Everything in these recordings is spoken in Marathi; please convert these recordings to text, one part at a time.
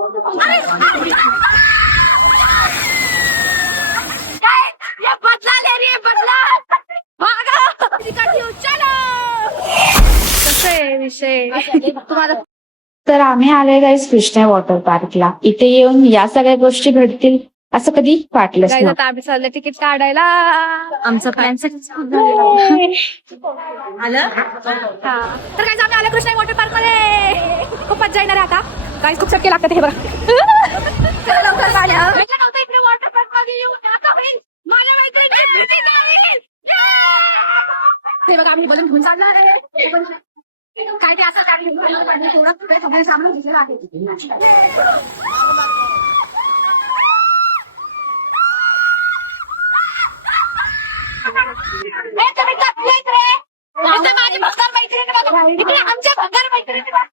ये बदला ले रही है, बदला भागा चलो। कसं आहे विषय तुम्हाला? तर आम्ही आलोय गाईस कृष्णा वॉटर पार्कला. इथे येऊन या सगळ्या गोष्टी घडतील असं कधी वाटलंच गाईज नव्हतं. आता आम्ही चालले तिकीट काढायला. आमचा प्लॅन आलं हा. तर गाईज आम्ही आलो कृष्णा वॉटर पार्क मध्ये. खूप मजा येणार आहे आता. गाईज खूप चटके लागतात हे बघा. चला लवकर आल्या. इकडे वॉटर पार्क मध्ये येऊन आता होईल माझ्या मैत्रिणीची भेटी झाली. हे बघा आम्ही बलून घेऊन चालणार आहे. काय ते असं काढलं थोडं सगळं सामान घेतलेलं आहे. माझी भंगार मैत्रिणी बघा. इकडे आमच्या भंगार मैत्रिणी बघा.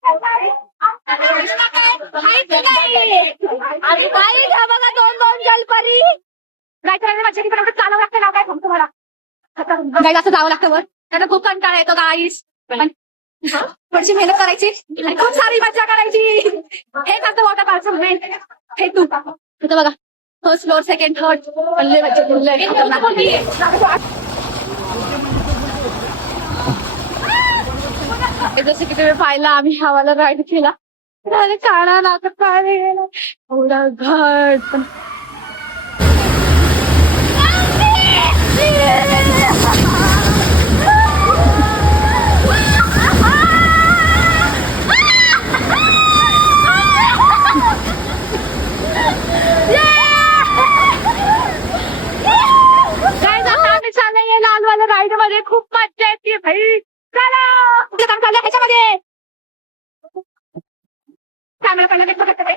दोन जलपरी माझ्या चालू लागतं नाव काय सांगतो मला. गाईज असं जावं लागतं वर. त्याला खूप कंटाळा येतो गाईस. थोडीशी मेहनत करायची आणि खूप सारी मजा करायची. हे करतो वॉटर पार्कचं मेन. हे तू तिथं बघा फर्स्ट फ्लोअर सेकंड थर्ड पल्ले जसं की तुम्ही पाहिलं आम्ही हवाला राईड केला. काढा नाका पाणी गेला एवढा घट. पण लालवाला राईड मध्ये खूप मजा येते भाई. चला काम चाललं ह्याच्यामध्ये. कॅमेरा पडला